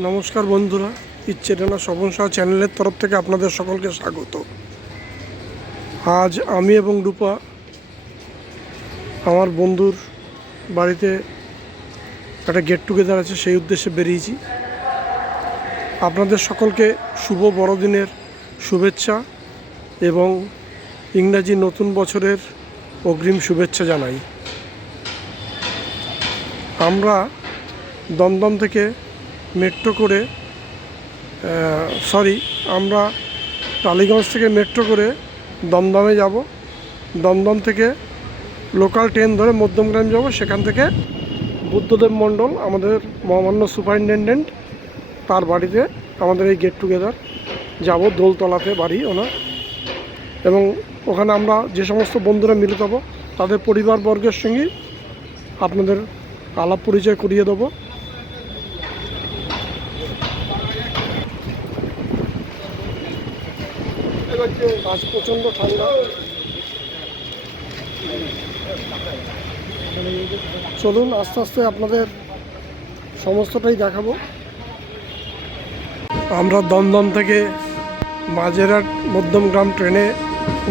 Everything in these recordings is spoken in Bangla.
নমস্কার বন্ধুরা, ইচ্ছে ডানা স্বপন সাহা চ্যানেলের তরফ থেকে আপনাদের সকলকে স্বাগত। আজ আমি এবং রূপা আমার বন্ধুর বাড়িতে একটা গেট টুগেদার আছে, সেই উদ্দেশ্যে বেরিয়েছি। আপনাদের সকলকে শুভ বড়দিনের শুভেচ্ছা এবং ইংরাজি নতুন বছরের অগ্রিম শুভেচ্ছা জানাই। আমরা দমদম থেকে মেট্রো করে আমরা টালিগঞ্জ থেকে মেট্রো করে দমদমে যাব। দমদম থেকে লোকাল ট্রেন ধরে মধ্যমগ্রাম যাব। সেখান থেকে বুদ্ধদেব মণ্ডল, আমাদের মহামান্য সুপারিনটেনডেন্ট, তার বাড়িতে আমাদের এই গেট টুগেদার যাব। দোলতলাতে বাড়ি ওনার, এবং ওখানে আমরা যে সমস্ত বন্ধুরা মিলিত হব তাদের পরিবারবর্গের সঙ্গে আপনাদের আলাপ পরিচয় করিয়ে দেবো। আজ প্রচণ্ড ঠান্ডা। চলুন আস্তে আস্তে আপনাদের সমস্তটাই দেখাবো। আমরা দমদম থেকে মাঝেরহাট মধ্যমগ্রাম ট্রেনে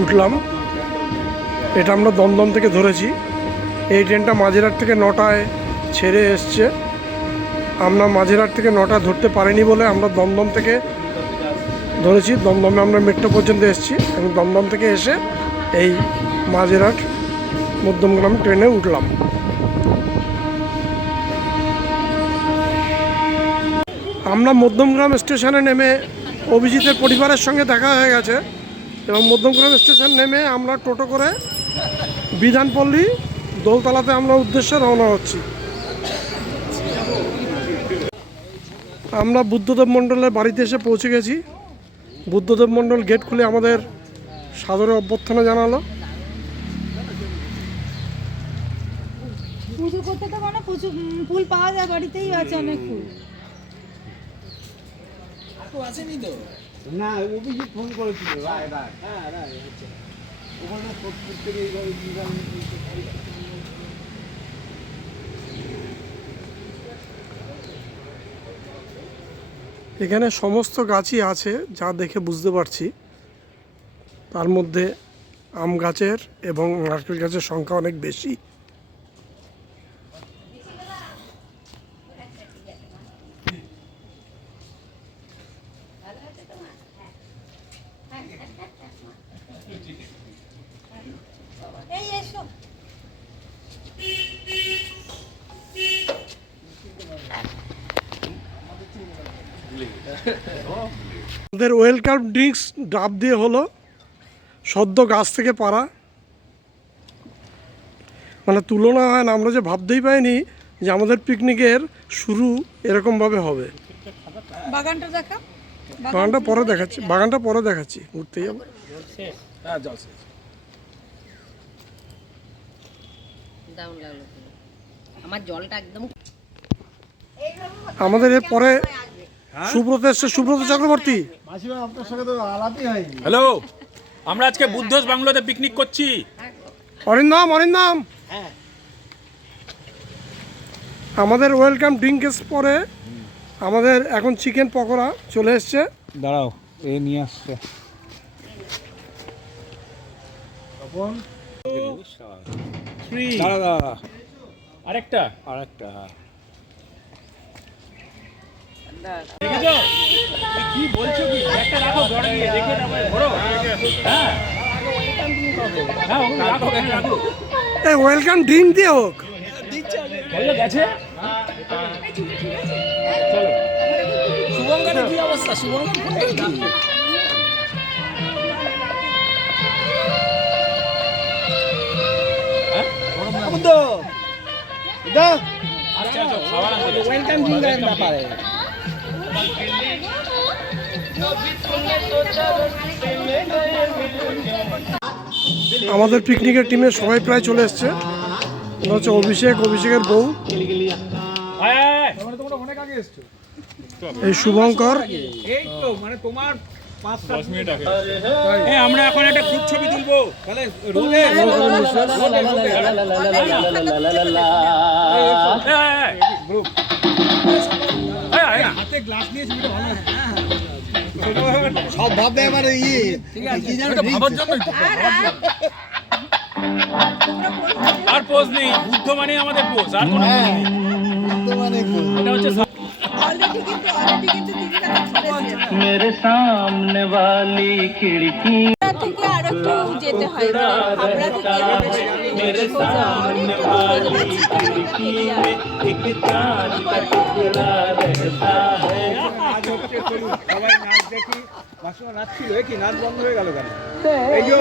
উঠলাম। এটা আমরা দমদম থেকে ধরেছি। এই ট্রেনটা মাঝেরহাট থেকে 9টায় ছেড়ে এসছে। আমরা মাঝেরহাট থেকে 9টায় ধরতে পারিনি বলে আমরা দমদম থেকে ধরেছি। দমদমে আমরা মেট্রো পর্যন্ত এসেছি এবং দমদম থেকে এসে এই মাঝেরহাট মধ্যমগ্রাম ট্রেনে উঠলাম। আমরা মধ্যমগ্রাম স্টেশনে নেমে অভিজিতের পরিবারের সঙ্গে দেখা হয়ে গেছে, এবং মধ্যমগ্রাম স্টেশন নেমে আমরা টোটো করে বিধানপল্লী দোলতলাতে আমরা উদ্দেশ্যে রওনা হচ্ছি। আমরা বুদ্ধদেব মণ্ডলের বাড়িতে এসে পৌঁছে গেছি। বুদ্ধদেব মণ্ডল গেট খুলে আমাদের সাদরে অভ্যর্থনা জানালো। পুজো করতে তো মানে ফুল পাওয়া যায়, বাড়িতেই আছে অনেক ফুল। আসেনি তো না, অভিজিৎ ফোন করেছিল এখানে সমস্ত গাছই আছে, যা দেখে বুঝতে পারছি। তার মধ্যে আম গাছের এবং নারকেল গাছের সংখ্যা অনেক বেশি। আমাদের ওয়েলকাম ড্রিঙ্কস ডাব দিয়ে হলো, সদ্য গাছ থেকে পাড়া, মানে তুলনা হয় না। আমরা যে ভাবতেই পাইনি যে আমাদের পিকনিকের শুরু এরকমভাবে হবে। বাগানটা দেখা, বাগানটা পরে দেখাচ্ছি ঘুরতে যাবো। আমার জলটা একদম আমাদের এর পরে সুব্রত এসছে, সুব্রত চক্রবর্তী। আপনার সঙ্গে তো আলাপই হয়নি। হ্যালো, আমরা আজকে বুদ্ধস বাংলোতে পিকনিক করছি। অরিন্দম আমাদের ওয়েলকাম ড্রিঙ্কস পরে আমাদের এখন চিকেন পকোড়া চলে এসছে। দাঁড়াও, এ নিয়ে আসছে। আরেকটা কি বলছো? কি একটা রাখো, জড়ে গিয়ে দেখে নাও, ধরো। হ্যাঁ হ্যাঁ, রাখো রাখো। এই ওয়েলকাম ড্রিঙ্ক দিয়ে হোক। হয়ে গেছে। চলো, শুভঙ্করের কি অবস্থা? শুভঙ্কর খাবার আনতে গেছে। ওয়েলকাম ড্রিঙ্কের ব্যাপারে আমাদের পিকনিকের টিমে সবাই প্রায় চলে এসছে। ওটা হচ্ছে অভিষেকের বউ, এই শুভঙ্কর। এই তো মানে তোমার 5-10 মিনিট আগে আমরা এখন একটা গ্রুপ ছবি তুলবো। তাহলে রোদে গ্রুপ হাতে সব ভাববে এবারে কি জানো ভাবার জন্য আর পোজ নেই, বুদ্ধ মানে আমাদের পোজ, আর কোনো পোজ নেই। মানে এটা হচ্ছে অলরেডি কিন্তু দিদিরা চলেছে मेरे सामने वाली खिड़की থেকে আর একটু যেতে হয় হাবড়া থেকে मेरे सामने वाली खिड़की में एक चांद का टुकड़ा रहता है সবাই নাচ দেখি মাসুমা নাচ ছিল কি নাচ বন্ধ হয়ে গেল কেন এই যে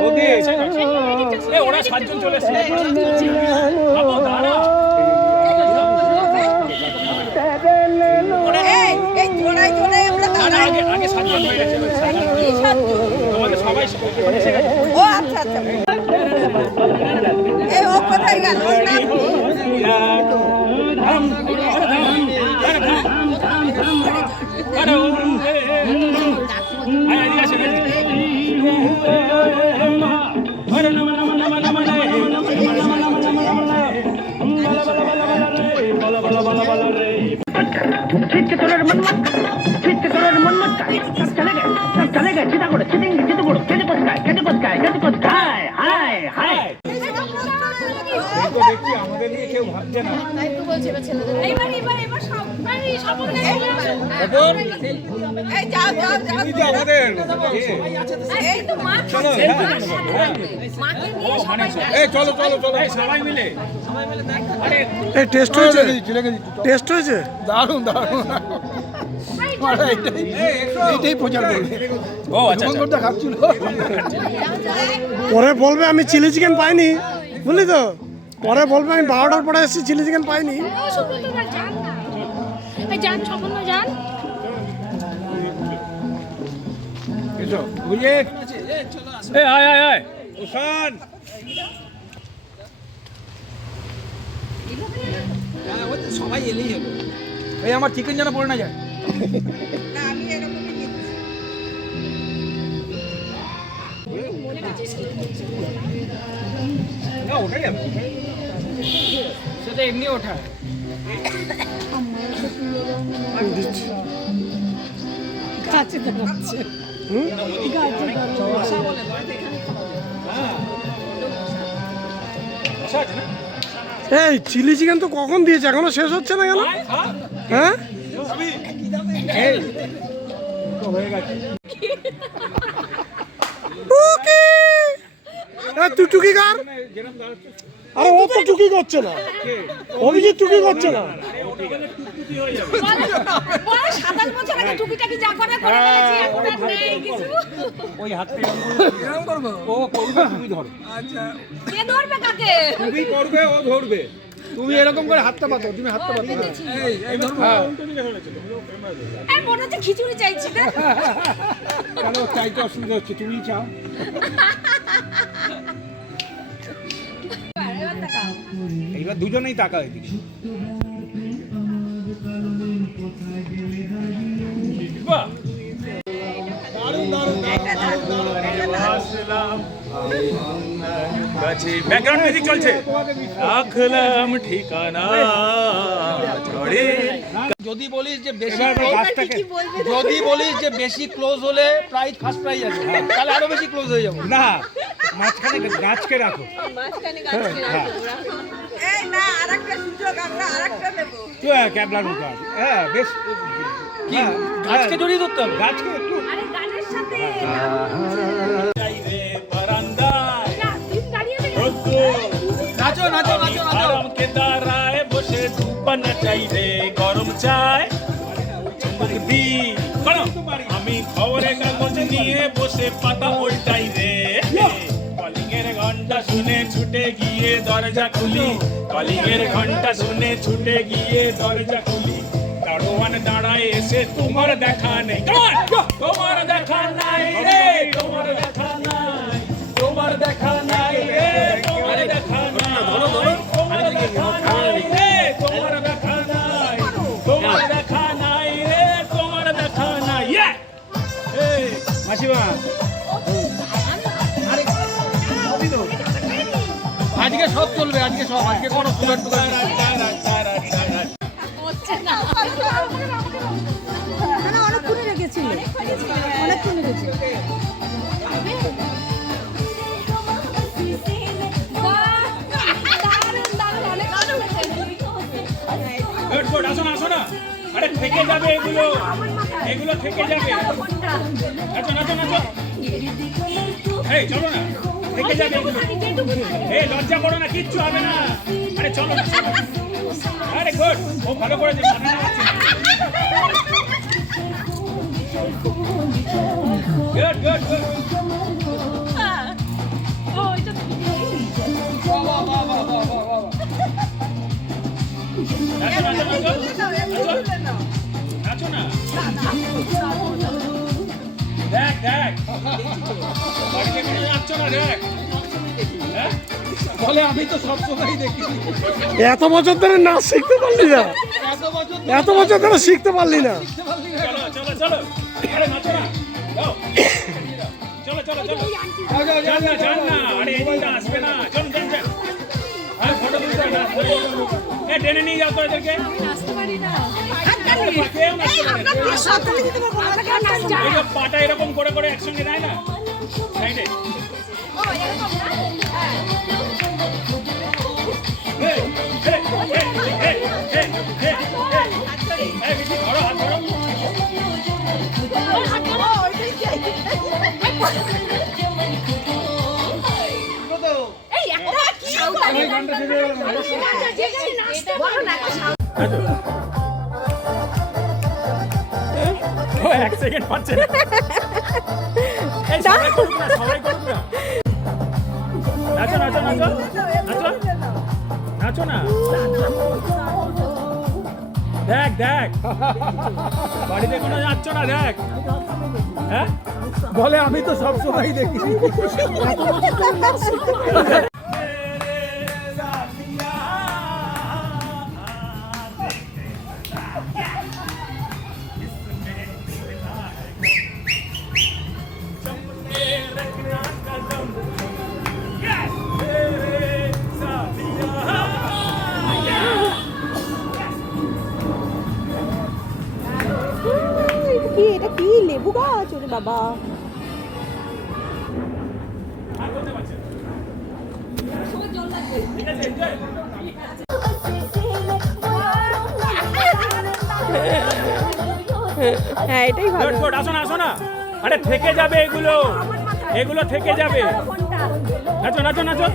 মোদি এ ওরা 7 জন চলে এসেছে। বাবা দাঁড়া। এই জোড়ায় জোড়ায় আমরা দাঁড়াই আগে 7 জন হয়ে গেছে। তোমাদের সবাই এসে গেছে। ও আচ্ছা আচ্ছা এই ও কোথায় গেল ওর নাম কি? দেখছি আমাদের নিয়ে কেউ ভাবছে না এই যাও যাও যাও এই যে আমাদের এই তো মা চলো মাকে নিয়ে সবাই এই চলো চলো চলো এই সবাই মিলে আরে এই টেস্ট হয়েছে, টেস্ট হয়েছে। দারুণ দারুণ এইটাই প্রচার করবে ও আচ্ছা আচ্ছা। খাচ্ছিল পরে বলবে আমি চিলি চিকেন পাইনি, বুঝলি তো, পরে বলবে আমি 12টার পরে এসেছি চিলি চিকেন পাইনি। বুঝে এ আয় আয় আয় উসান সবাই এলেই হলো এই আমার চিকেন যেন পড়ে না যায় না আমি এরকমই নিচ্ছি না ওটাই যাবে সেটা এমনি ওঠা কাছে দাঁড়াচ্ছে এই চিলি চিকেন তো কখন দিয়েছে, এখনো শেষ হচ্ছে না কেন? হ্যাঁ হয়ে গেছে টুকি, তুই টুকি কার? যেরকম দাঁড়াচ্ছে আরে ও তো টুকি করছে না, অভিজিৎ টুকি করছে না। পরে 27 বছর আগে টুকিটাকি যা করে করে ফেলেছি এখন আর নেই কিছু ওই হাতটা এরকম করবো ও করবে তুমি ধরো আচ্ছা কে ধরবে কাকে তুমি করবে ও ধরবে তুমি এরকম করে হাতটা পাতো তুমি হাতটা পাতো এই ধরো এই মনে হচ্ছে খিচুড়ি চাইছি না কেন চাইতে অসুবিধা হচ্ছে তুমি চাও এইবার দুজনেই তাকাও এদিকে বাহ ব্যাকগ্রাউন্ড মিউজিক চলছে। রাখলাম ঠিকানা ঝড়ে। যদি বলিস যে বেশি কি বলবে যদি বলিস যে বেশি ক্লোজ হলে প্রাইজ ফার্স্ট প্রাইজ আছে তাহলে আরো বেশি ক্লোজ হয়ে যাবো না মাঝখানে গাছকে রাখো মাঝখানে গাছকে রাখো এই না আরেকটা সুযোগ আমরা আরেকটা দেব তুই ক্যাবলার মুখ হ্যাঁ বেশ কি গাছকে জড়িয়ে ধরতে হবে গাছকে একটু আরে গানের সাথে যাইবে বারান্দায় না দিন দাঁড়িয়ে নেই নাচো নাচো নাচো নাচো আরামকে দাঁড়ায় বসে দুপান চাইবে গরম চায় চুমুক দি আমি খবরের কাগজ নিয়ে বসে পাতা উল্টাই রে কলিংয়ের ঘন্টা শুনে ছুটে গিয়ে দরজা খুলি কলিংয়ের ঘন্টা শুনে ছুটে গিয়ে দরজা খুলি দারোয়ান দাঁড়ায় এসে তোমার দেখা নেই তোমার দেখা নাই রে তোমার দেখা নাই তোমার দেখা নাই রে তোমার দেখা নাই তোমার দেখা নাই রে তোমার দেখা নাই তোমার দেখা নাই রে তোমার দেখা নাই এই মাসিমা আজকে সব চলবে আজকে সব আজকে কোনো সুগার টুগার হচ্ছে অনেকক্ষণ রেখেছিল, অনেকক্ষণ রেখেছিল। গুড গুড, আসো না আসো না, আরে থেকে যাবে এগুলো, এগুলো থেকে যাবে। নাচো নাচো নাচো, এই চলো না, থেকে যাবে এগুলো। এই লজ্জা করো না, কিচ্ছু হবে না, আরে চলো না চলো। আরে গুড, ও ভালো করেছে, মাথা নাড়াচ্ছে না। গুড গুড গুড, নাচো নাচো নাচো নাচো না, দেখ দেখ, বাড়িতে কোনো যাচ্ছ না, দেখ। হ্যাঁ? বলে আমি তো সবসময় দেখি। এত বছর ধরে নাচ শিখতে পারলি না, এত বছর ধরে শিখতে পারলি না। চলো চলো চলো, আরে নাচো না, যাও। চলো চলো চলো, যান না যান না, আরে এদিকে আসবে না, চল চল চল। আর ফটো তুলতে না, এ টেনে নিয়ে যাও তো এদেরকে। কেউ নাচতে পারে না। এই যে পাটা এরকম করে করে একসঙ্গে নেয় না, সাইডে। এই, এই, এই, এই, এই, এই, এই, বিশি, ধরো, হাত ধরো। ও, এক সেকেন্ড পাচ্ছে না। এই, সবাই করুক না, সবাই করুক না। নাচো নাচো নাচো নাচো নাচো না, দেখ দেখ, বাড়িতে কোনো যাচ্ছ না, দেখ। হ্যাঁ, বলে আমি তো সবসময় দেখি। এটা কি লেবু গাছ? ওরে বাবা, হ্যাঁ এটাই ভালো। গুড গুড, আসো না আসো না, আরে থেকে যাবে এগুলো, এগুলো থেকে যাবে। নাচো নাচো নাচো,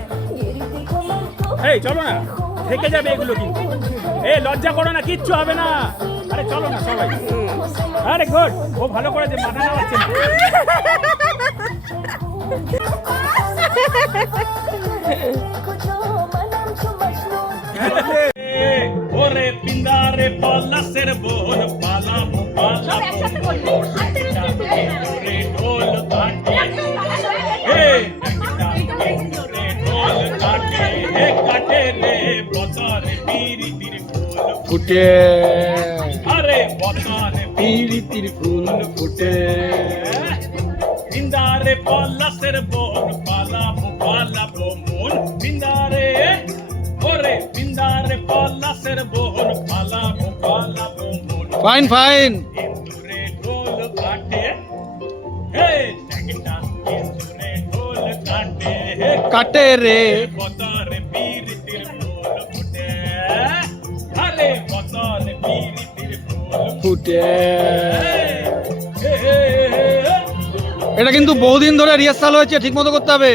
এই চলো না, থেকে যাবে এগুলো কিন্তু। এই লজ্জা করো না, কিচ্ছু হবে না, আরে চলো না সবাই। আরে গুড, ও ভালো করেছে, মাথা নাড়াচ্ছে না। ওরে পিন্দারে পলাশের বোন, পালা পালা রে ঢোল কাটে, ঢোল কাটে, কাটে রে বছর পিরিতির ফুল ফুটে আরে বছর পিরিতির ফুল ফুটে। পিন্দারে পলাশের বোন, পালা পালা বোন, পিন্দারে ওরে পিন্দারে পলাশের বোন, পালা পালা বোন। ফাইন ফাইন, ইন্দুরে ঢোল কাটে, হে ট্যাগটা ইন্দুরে ঢোল কাটে, কাটে রে বছর পিরিতির ফুল ফুটে, আরে বছর পিরিতির ফুল ফুটে। ফুটে। এটা কিন্তু বহুদিন ধরে রিহার্সাল হয়েছে, ঠিক মতো করতে হবে।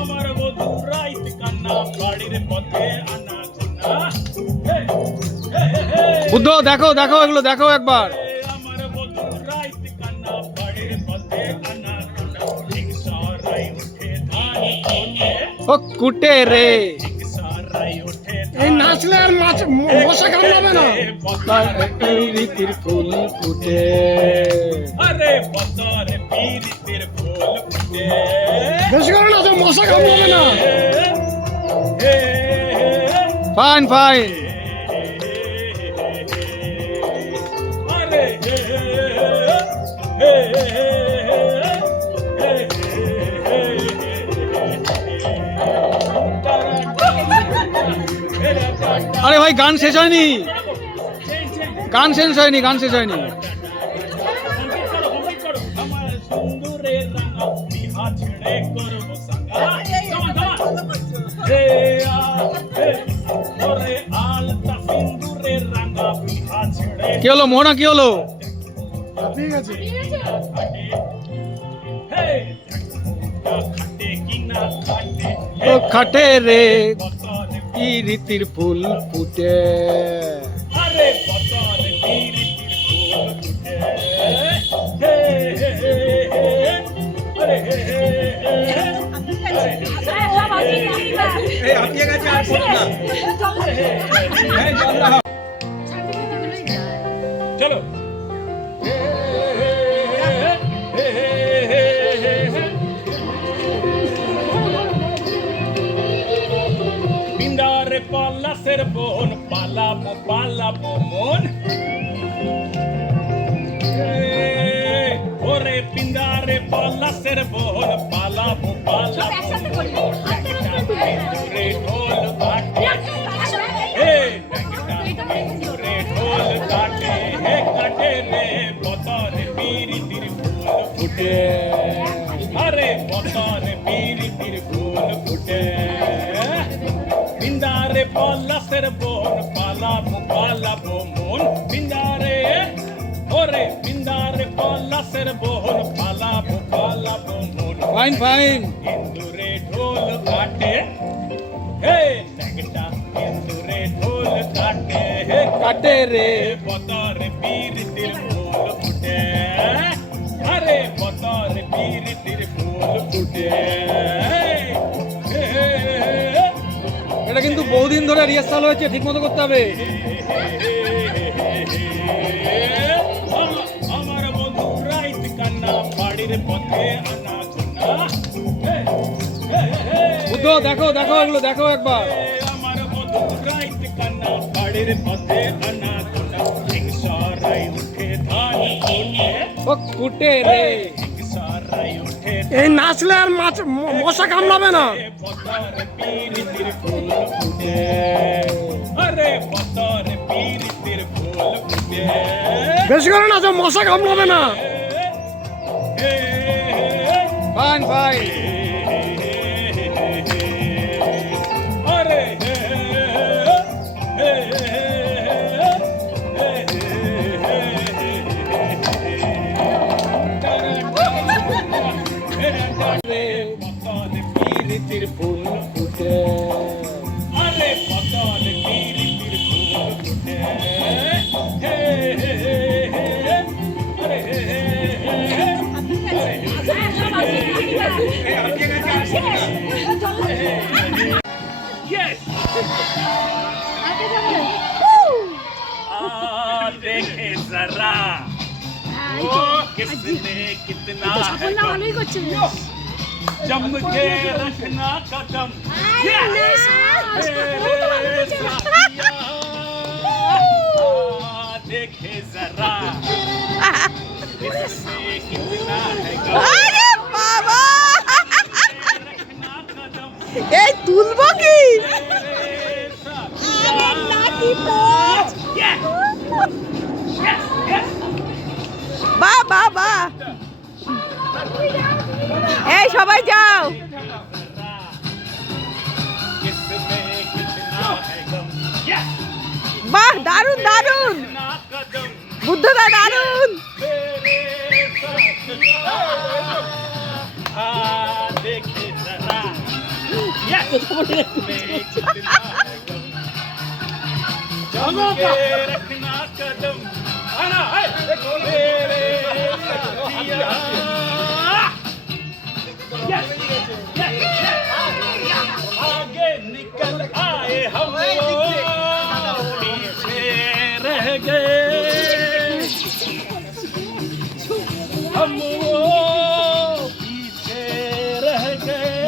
আমার বধু রাইত কান্না, বাড়ির পথে আনা গোনা। বুদ্ধ দেখো দেখো, এগুলো দেখো একবার। আমার বধু রাইত কান্না, বাড়ির পথে আনা গোনা। রিকশারাই উঠে ধান কোটে, ও কুটে রে, রিকশারাই উঠে এই নাচলে আর মশা কামড়াবে না। পিরিতির ফুল ফুটে। আরে বছর পিরিতির ফুল ফুটে। বেশি করে নাচো, মশা কামড়াবে না। ফাইন ফাইন, আরে আরে ভাই গান শেষ হয়নি, গান শেষ হয়নি, গান শেষ হয়নি। আমার সুন্দরের রাঙা বিহা ছেড়ে করবো সাঙ্গা। হে ওরে আলতা সিন্দুরের রাঙা বিহা ছেড়ে কি হলো মোহনা, কি হলো? ঠিক আছে, হে খাটে কিনা খাটে ও খাটে রে বতর কি রীতির ফুল ফুটে। আরে বতর বীরিতির ফুল ফুটে। হে আরে হে এই আপিয়ে গেছে আর পড় না। এই জল দাও। চলো পিন্দারে পলাশের বোন পালাবো পালাবো মন ওরে পিন্দারে পলাশের বোন পালাবো পালাবো রে ঢোল বাটে হে রে ঢোল কাটে হে কাটে রে বতর বীরিতির ফুল ফুটে। আরে বতর বীরিতির ফুল ফুটে। বিন্দারে পলাশের বোন পালাবো পালাবো মন বিন্দারে ওরে বিন্দারে পলাশের বোন পালাবো পালাবো মন। Fine fine. ইন্দুরে ঢোল কাটে হে নেগটা ইন্দুরে ঢোল কাটে হে কাটে রে বতর বীরিতির ফুল ফুটে। আরে বতর বীরিতির ফুল ফুটে। এটা কিন্তু বহুদিন ধরে রিহার্সাল হয়েছে, ঠিক মতো করতে হবে। আমার বন্ধু রাইত কান্না বাড়ির পথে আনা গোনা। বুদ্ধ দেখো দেখো এগুলো দেখো একবার। আমার বন্ধু রাইত কান্না বাড়ির পথে আনা গোনা। হিংসারাই উঠে ধান কোনে ও ফুটে রে হিংসারাই উঠে এই নাচলে আর মশা কামড়াবে না। বতর বীরিতির ফুল ফুটে। আরে বতর বীরিতির ফুল ফুটে। বেশি করে নাচো, মশা কামড়াবে না। Fine fine. আরে বতর বীরিতির ফুল ফুটে। আরে বতর বীরিতির ফুল ফুটে। देखे जरा वो किसने कितना है जम के रखना कदम देखे जरा किसने कितना है আরে বাবা, रखना कदम এই তুলবো কি? বা বা বা, এই সবাই যাও। किसमें कितना है गम বাহ, দারুন দারুন, ना कदम বুদ্ধদা দারুন। मेरे साथ देखे जरा किसमें कितना है गम जम के रखना कदम आना है मेरे साथिया आगे निकल आए हम पीछे रह गए हम वो पीछे रह गए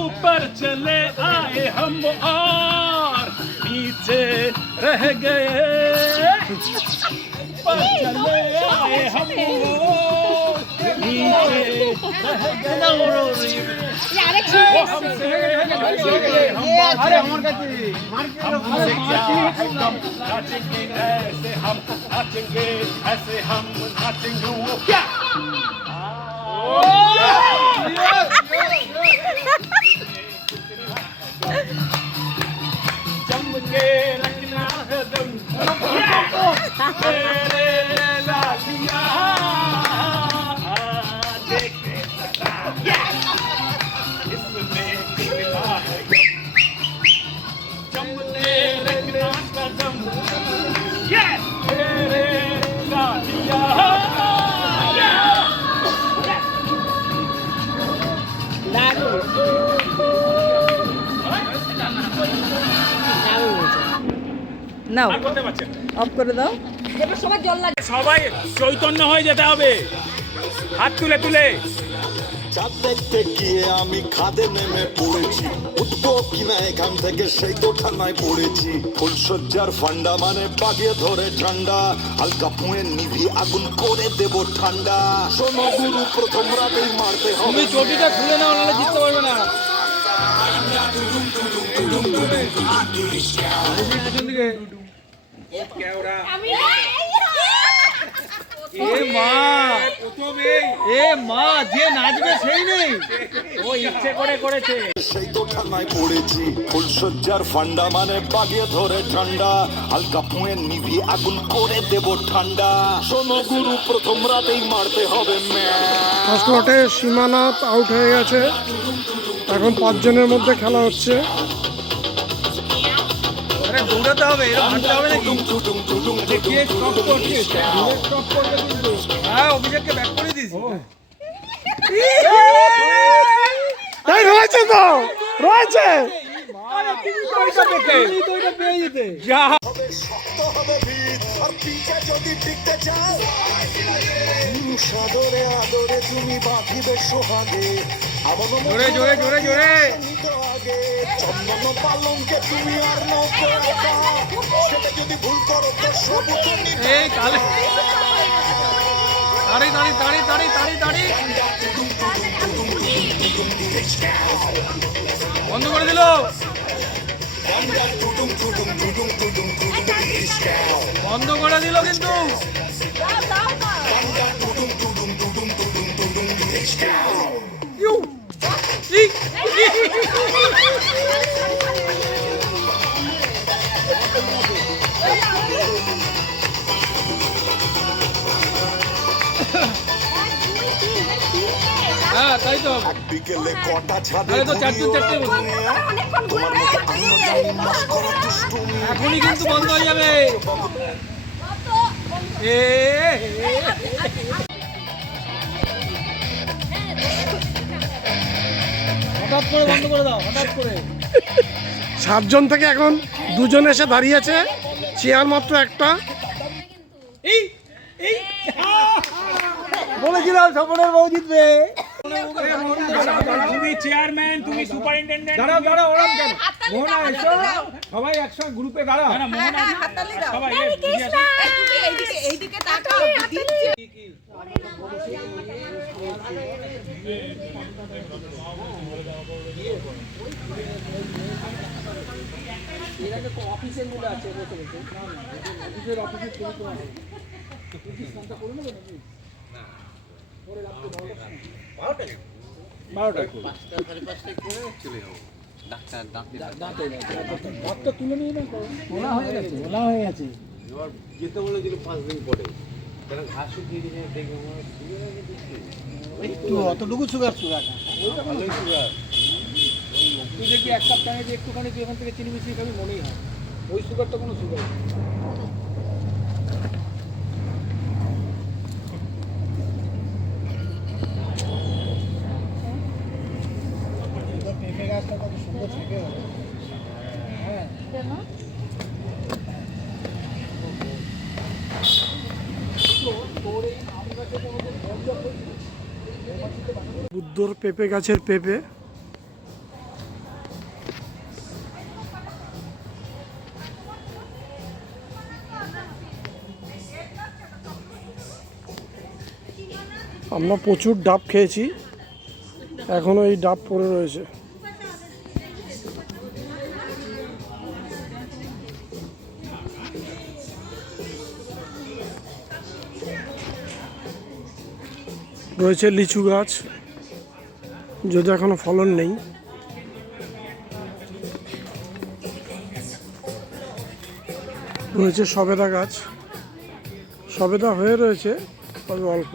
ऊपर चले आए हम और नीचे रह गए ऊपर चले आए हम वो नीचे रह गए वो हमसे नाचेंगे ऐसे हम नाचेंगे ऐसे हम नाचेंगे वो क्या जम के रखना है दम मेरे लालिया देखे इसमें कितना है जम के रखना कदम मेरे लालिया নাও আর করতে পারছেন অফ করে দাও এবার সবাই জল লাগে সবাই চৈতন্য হয়ে যেতে হবে হাত তুলে তুলে চাঁদ দেখতে গিয়ে আমি খাদে নেমে পড়েছি উঠবো কিনা এখান থেকে সেই তো ঠান্ডায় পড়েছি ফুলসজ্জার ফান্ডা মানে বাগিয়ে ধরে ঠান্ডা হালকা পুঁয়ে নিভি আগুন করে দেব ঠান্ডা শোনো গুরু প্রথম রাতেই মারতে হবে চটিটা খুলে নাও নাহলে জিততে পারবে না এ মা এ মা যে নাচবে সেই নেই ও ইচ্ছে করে করেছে সেই তো ঠান্ডায় পড়েছি ফুলসজ্জার ফান্ডা মানে বাগিয়ে ধরে ঠান্ডা হালকা পুঁয়ে নিভি আগুন করে দেব ঠান্ডা শোনো গুরু প্রথম রাতেই মারতে হবে ফার্স্ট লটে সীমানাথ আউট হয়ে গেছে। এখন 5 জনের মধ্যে খেলা হচ্ছে। আরে দৌড়াতে হবে এরকম হাঁটতে হবে নাকি কে স্টপ করছে স্টপ করবে কিন্তু হ্যাঁ অভিষেককে ব্যাক করে দিস এই রয়েছে তো রয়েছে যা শক্ত হবে ভিত আর পিঠে যদি টিকতে চাও সাদরে আদরে তুমি বাঁধিবে সোহাগে জোরে জোরে জোরে জোরে আগে চন্দন পালঙ্কে তুমি আর নৌকা সেটা যদি ভুল করো তো সবুজ এই তালে তাড়ি তাড়ি তাড়ি তাড়ি তাড়ি তাড়ি বন্ধ করে দিল বন্ধ করে দিল কিন্তু ইউ, ই, হ্যাঁ তাই তো হবে। বিকেলে কটা ছাদে তাহলে তো চারজন চারটে বলছে। তোমার মতো আমিও জানি মস্করা দুষ্টুমি এখনই কিন্তু বন্ধ হয়ে যাবে এ হঠাৎ করে বন্ধ করে দাও হঠাৎ করে 7 জন থেকে এখন 2 জন এসে দাঁড়িয়েছে, চেয়ার মাত্র একটা। এই এই বলেছিলাম সপনের বউ জিতবে তুমি চেয়ারম্যান তুমি সুপারিনটেন্ডেন্ট দাঁড়াও দাঁড়াও ওরম কেন মোহনা এসো সবাই একসঙ্গে গ্রুপে দাঁড়াও না মোহনা হাততালি দাও সবাই তুমি এইদিকে তাকাও দিচ্ছি অতটুকু সুগার সুগার তুই দেখবি এক কাপ চায়ে যে একটুখানি তুই এখান থেকে চিনি মিশিয়ে খাবি মনেই হয় ওই সুগারটা কোনো সুগার পেঁপে গাছটা কত সুন্দর থেকে হবে হ্যাঁ বুদ্ধর পেঁপে গাছের পেঁপে। আমরা প্রচুর ডাব খেয়েছি, এখনো এই ডাব পড়ে রয়েছে। রয়েছে লিচু গাছ, যদি এখনো ফলন নেই। রয়েছে সবেদা গাছ, সবেদা হয়ে রয়েছে তবে অল্প।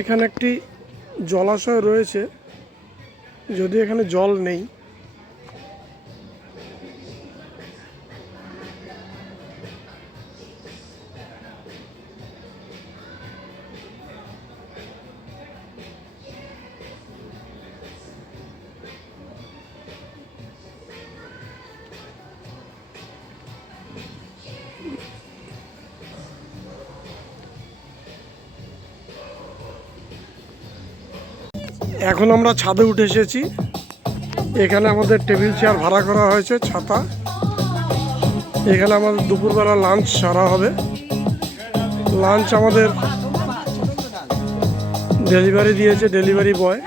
এখানে একটি জলাশয় রয়েছে, যদি এখানে জল নেই। এখন আমরা ছাদে উঠে এসেছি। এখানে আমাদের টেবিল চেয়ার ভাড়া করা হয়েছে, ছাতা। এখানে আমাদের দুপুরবেলা লাঞ্চ সারা হবে। লাঞ্চ আমাদের ডেলিভারি দিয়েছে ডেলিভারি বয়।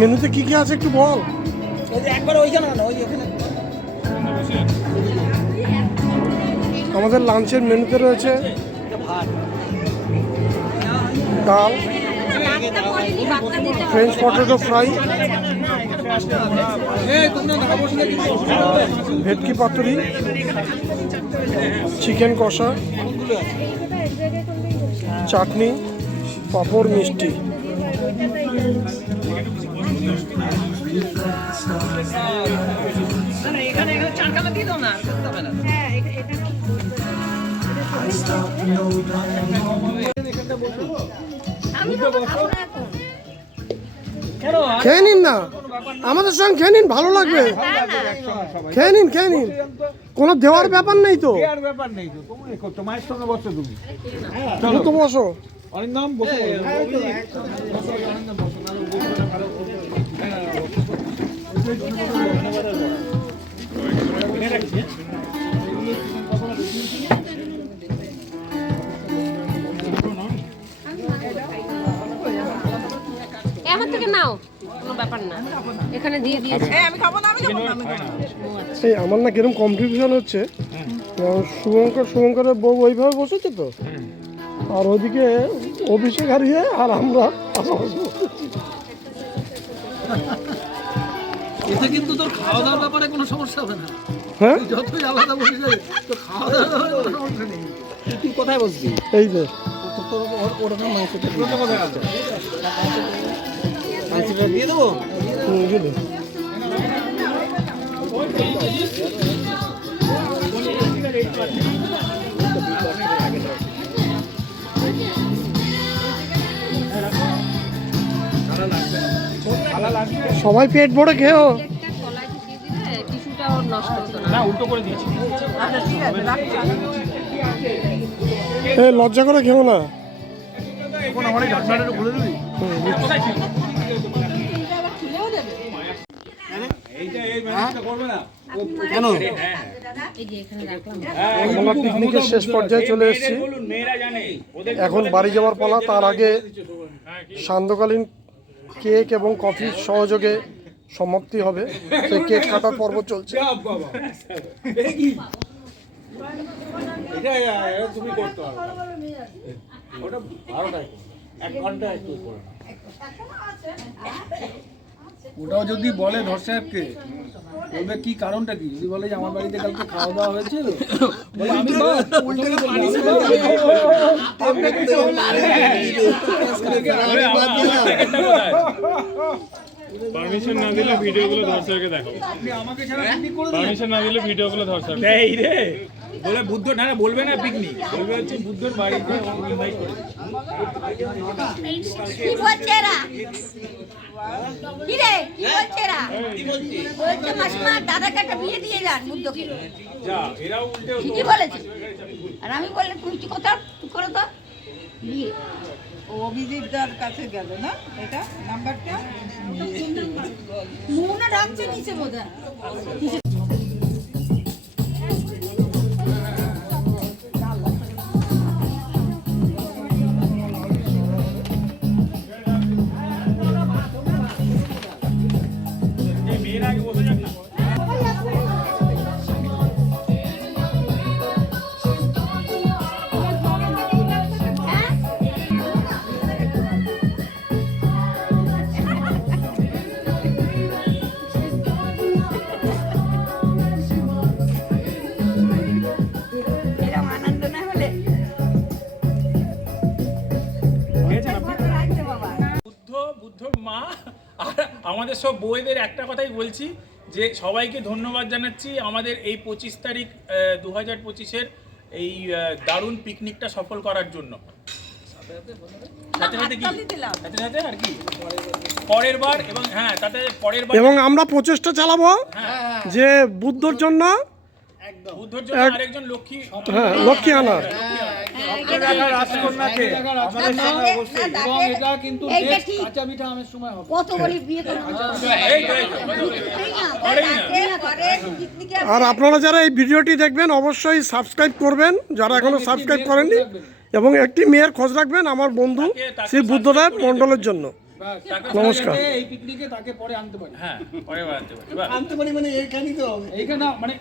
মেনুতে কি কি আছে একটু বল। আমাদের লাঞ্চের মেনুতে রয়েছে ডাল, ফ্রেঞ্চ পটেটো ফ্রাই, ভেটকি পাতুরি, চিকেন কষা, চাটনি, পাঁপড়, মিষ্টি। খেয়ে নিন না, আমাদের সঙ্গে খেয়ে নিন, ভালো লাগবে। খেয়ে নিন, খেয়ে নিন, কোনো দেওয়ার ব্যাপার নেই তো। ব্যাপার নেই তো, তোমার সঙ্গে বসো তুমি। তুমি তো বসো। অরিন্দম বসো। আমার থেকে নাও, কোনো ব্যাপার না, এখানে দিয়ে দিয়েছে। আমি খাবো না, আমি খাবো না, আমি খাবো না। এই আমার না কিরকম কনফিউশন হচ্ছে, শুভঙ্করের বউ ওইভাবে বসেছে তো, আর ওইদিকে অভিষেক হারিয়ে আর আমরা এতে কিন্তু তোর খাওয়া দাওয়ার ব্যাপারে কোনো সমস্যা হবে না। হ্যাঁ, তুই যতই আলাদা বসে যাবে তো খাওয়া দাওয়ার ব্যাপারে কোনো সমস্যা নেই। তুই কোথায় বসবি? এই যে ওরকম মাংসটা দিয়ে দেবো। দিয়ে দে। সবাই পেট ভরে খেও। কলাই দিয়ে দিলে টিস্যুটা ওর নষ্ট হতো না। না উল্টো করে দিয়েছি। আচ্ছা ঠিক আছে রাখছি। এ লজ্জা করে খেও না। এখন আমার এই ঢাকনাটা একটু খুলে দিবি? কোথায় ছিল? এইটা এই ম্যানেজটা করবে না? কেন এই যে এখানে রাখলাম। আমরা পিকনিকের শেষ পর্যায়ে চলে এসেছি। বলুন মেয়েরা জানে ওদের এখন বাড়ি যাওয়ার পালা। তার আগে সান্ধ্যকালীন কেক এবং কফির সহযোগে সমাপ্তি হবে। সেই কেক কাটার পর্ব চলছে। বাবা এই কি এটা তুমি করতে পারো ওটা 12টায় 1 ঘন্টা একটু করে ওটাও যদি বলে ধর সাহেবকে বলবে কি কারণটা কি যদি বলে যে আমার বাড়িতে কালকে খাওয়া দাওয়া হয়েছে বলে আমি পারমিশন না দিলে ভিডিওগুলো ধর্ষককে দেখো। আপনি আমাকে ছাড়া পিকনিক করে পারমিশন না দিলে ভিডিওগুলো ধর্ষক। এই রে বলে বুদ্ধ না না বলবে না পিকনিক বলবে হচ্ছে বুদ্ধর বাড়িতে ইনভাইট করে কি বলছে এরা? কি রে কি বলছে এরা? বলছে মাসিমা দাদাকে একটা বিয়ে দিয়ে যান বুদ্ধকে। যা এরাও উল্টে ঠিকই বলেছে। আর আমি বললাম তুমি কি কথা তুই করো তো বিয়ে। অভিজিৎদার কাছে গেল না এটা নাম্বারটা মুনা ডাকছে নিচে বোধহয়। মেয়েরা আগে বসে যাক না এরকম আনন্দ না হলে বুদ্ধর মা আর আমাদের সব বউদের একটা কথাই বলছি যে সবাইকে ধন্যবাদ জানাচ্ছি আমাদের এই 25 তারিখ 2025-এর এই দারুণ পিকনিকটা সফল করার জন্য। সাথে সাথে কি সাথে সাথে আর কি পরের বার এবং হ্যাঁ তাতে পরের বার এবং আমরা প্রচেষ্টা চালাবো যে বুদ্ধর জন্য বুদ্ধর জন্য আরেকজন লক্ষ্মী লক্ষ্মী আনার। রাজকন্যাকে আমাদের সঙ্গে অবশ্যই এবং এটা কিন্তু কাঁচা পিঠা আমের সময় হবে কত বলি বিয়ে তো এই তো, এই তো। আর আপনারা যারা এই ভিডিওটি দেখবেন অবশ্যই সাবস্ক্রাইব করবেন যারা এখনো সাবস্ক্রাইব করেননি, এবং একটি মেয়ের খোঁজ রাখবেন আমার বন্ধু শ্রী বুদ্ধদেব মণ্ডলের জন্য। নমস্কার। এই পিকনিকে তাকে পরে আনতে পারি হ্যাঁ পরের বার আনতে পারি আনতে পারি মানে এইখানেই তো এইখানে না মানে